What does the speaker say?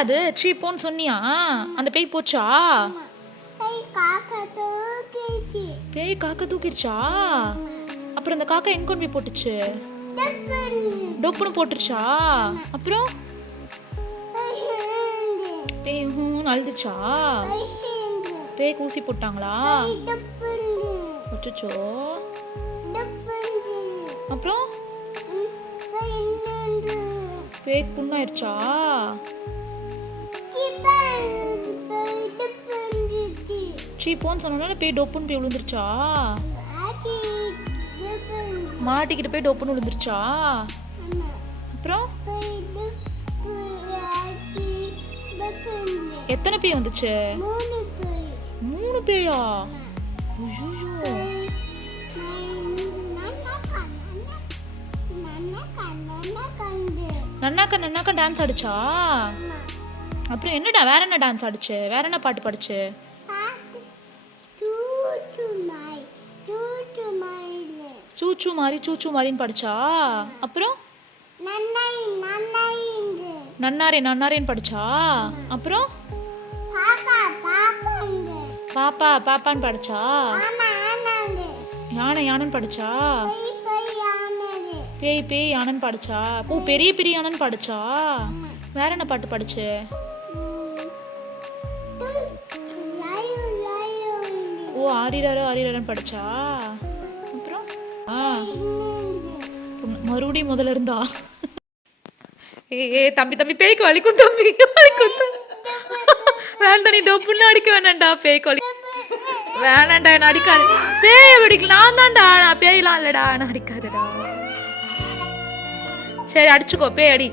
அது சீப்போன்னு சொன்னியா? அந்த பேய் போச்சா? பேய் காக்கா தூக்கிடுச்சா? அப்புறம் அந்த காக்கா எங்க கொண்டு போய் போட்டுச்சு? டொப்புன்னு போட்டுருச்சா? அப்புறம் பேய் அழுதுச்சா? பேய் ஊசி போட்டாங்களா? அச்சச்சோ. அப்புறம் பேய் புண்ணாயிருச்சா? சீப்போன்னு சொன்னோன்னா பேய் டொப்புன்னு போய் விழுந்துருச்சா? மாட்டிக்கிட்டு போய் டொப்புன்னு விழுந்துருச்சா? அப்புறம் எத்தனை பேய் வந்துச்சு? 3 பேயா? ஐயோ. நன்னாக்கா டான்ஸ் ஆடிச்சா? அப்புறம் என்னடா வேற என்ன டான்ஸ் ஆடிச்சு? வேற என்ன பாட்டு பாடிச்சு? சூச்சு மாதிரின்னு படிச்சா? அப்புறம் நன்னாரேன்னு படிச்சா? அப்புறம் பாப்பான்னு படிச்சா? யானைன்னு படிச்சா? பேய் யானைன்னு படிச்சா? பெரிய யானைன்னு படிச்சா? வேற என்ன பாட்டு படிச்சு? ஆரிரன்னு படிச்சா? அப்புறம் மறுபடியும் முதல்ல இருந்தா? தம்பி பேய்க்கு வலிக்கும் தம்பி, வலிக்கும். வேண்டாம், நீ டொப்புன்னு அடிக்க வேணாண்டா. பேய்க்கு வலி வேணாண்டா, என்ன அடிக்காது. பேய பிடிக்கல, நான் தான்டா. நான் பேயெல்லாம் இல்லடா, என்ன அடிக்காதடா. சரி அடிச்சுக்கோ, பேய் அடி.